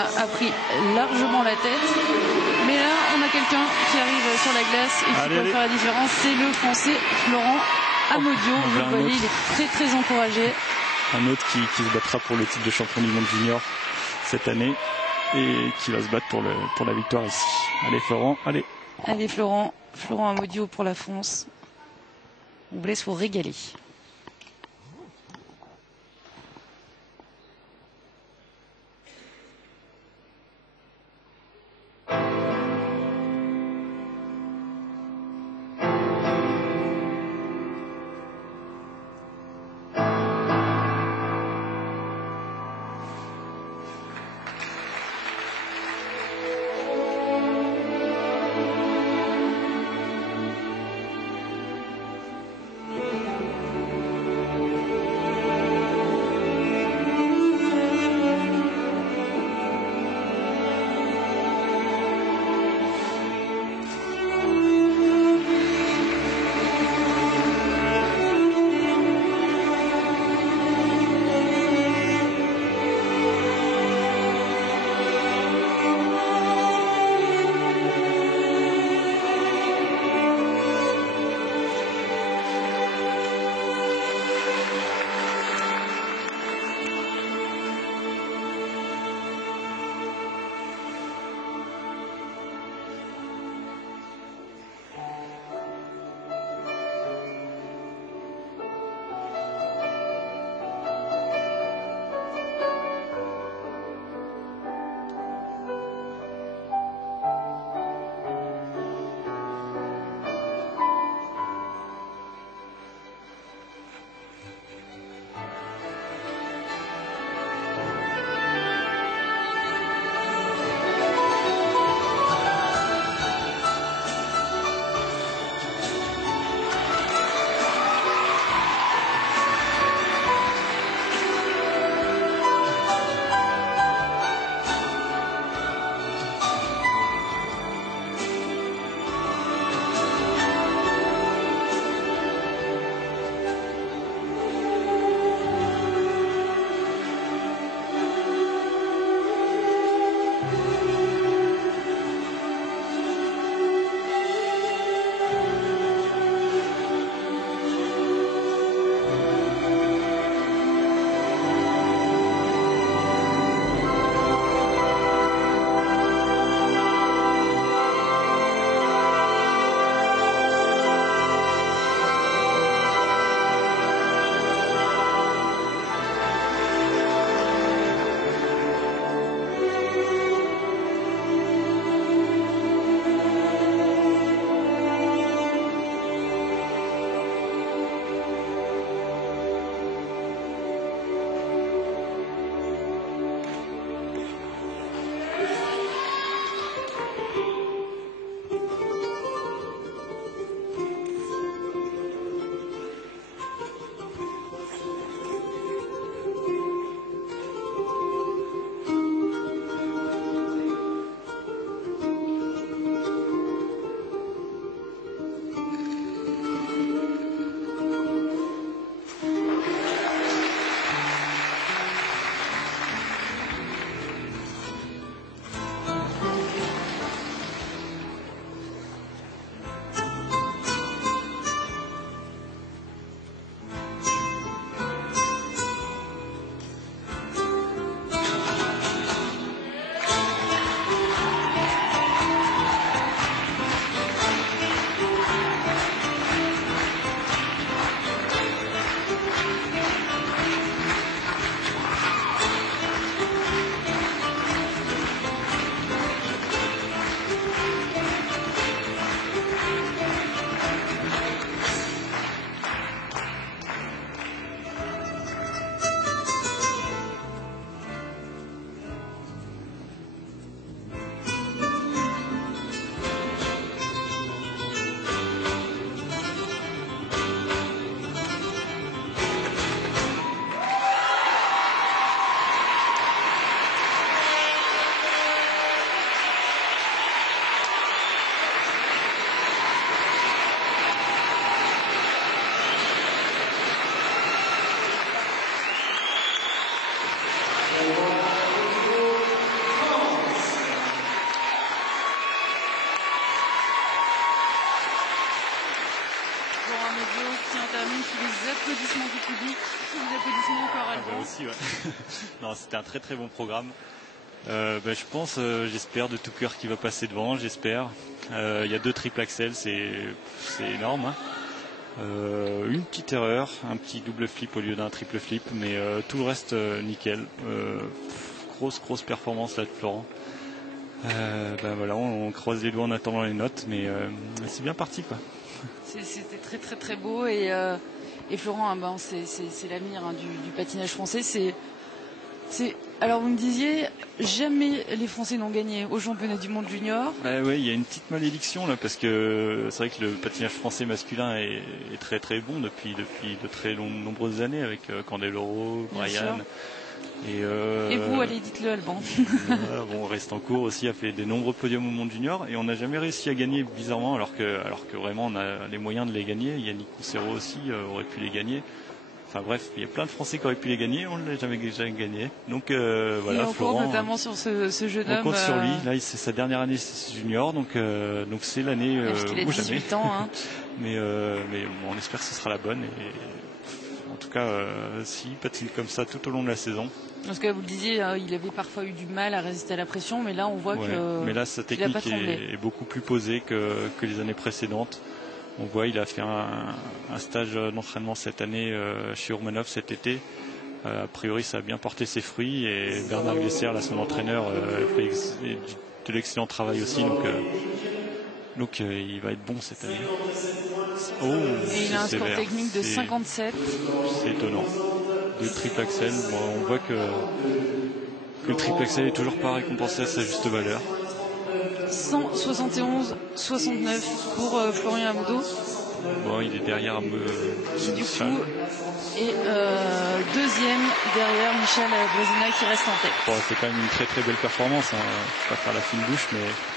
a pris largement la tête. Mais là, on a quelqu'un qui arrive sur la glace et qui peut faire la différence. C'est le Français Florent Amodio. Vous le voyez, il est très très encouragé. Un autre qui se battra pour le titre de champion du monde junior cette année et qui va se battre pour la victoire ici. Allez Florent, allez. Allez Florent Amodio pour la France. On vous laisse vous régaler. C'était un très très bon programme. Je pense, j'espère de tout cœur qu'il va passer devant, j'espère. Il y a 2 triple axel, c'est énorme. Une petite erreur, un petit double flip au lieu d'un triple flip, mais tout le reste nickel. Grosse performance là de Florent. Voilà, on croise les doigts en attendant les notes, mais c'est bien parti quoi. C'était très très très beau et Florent, c'est l'avenir du patinage français. Alors vous me disiez, jamais les Français n'ont gagné au championnat du monde junior. Oui, il y a une petite malédiction là, parce que c'est vrai que le patinage français masculin est très très bon depuis de très nombreuses années avec Candeloro, Brian. Et vous, allez, dites-le, Alban. On reste en cours aussi, a fait des nombreux podiums au monde junior et on n'a jamais réussi à gagner bizarrement, alors que vraiment on a les moyens de les gagner. Yannick Coussero aussi aurait pu les gagner. Enfin bref, il y a plein de Français qui auraient pu les gagner, on ne l'a jamais gagné. Donc voilà, et on Florent, compte notamment sur ce jeune homme. On compte sur lui. Là, c'est sa dernière année junior, donc c'est l'année il a 18 ans. Hein. mais on espère que ce sera la bonne. Et en tout cas, s'il patine comme ça tout au long de la saison. Parce que vous le disiez, il avait parfois eu du mal à résister à la pression, mais là on voit que. Mais là, sa technique est beaucoup plus posée que les années précédentes. On voit, il a fait un stage d'entraînement cette année chez Urmanov cet été. A priori, ça a bien porté ses fruits et Bernard Glesser, là, son entraîneur, fait de l'excellent travail aussi. Donc il va être bon cette année. Et il a un score technique de 57. C'est étonnant. De triple axel. On voit que le triple axel n'est toujours pas récompensé à sa juste valeur. 171-69 pour Florian Amodo. Il est derrière du coup, et deuxième derrière Michel Brezina qui reste en tête. C'est quand même une très très belle performance. Pas faire la fine bouche, mais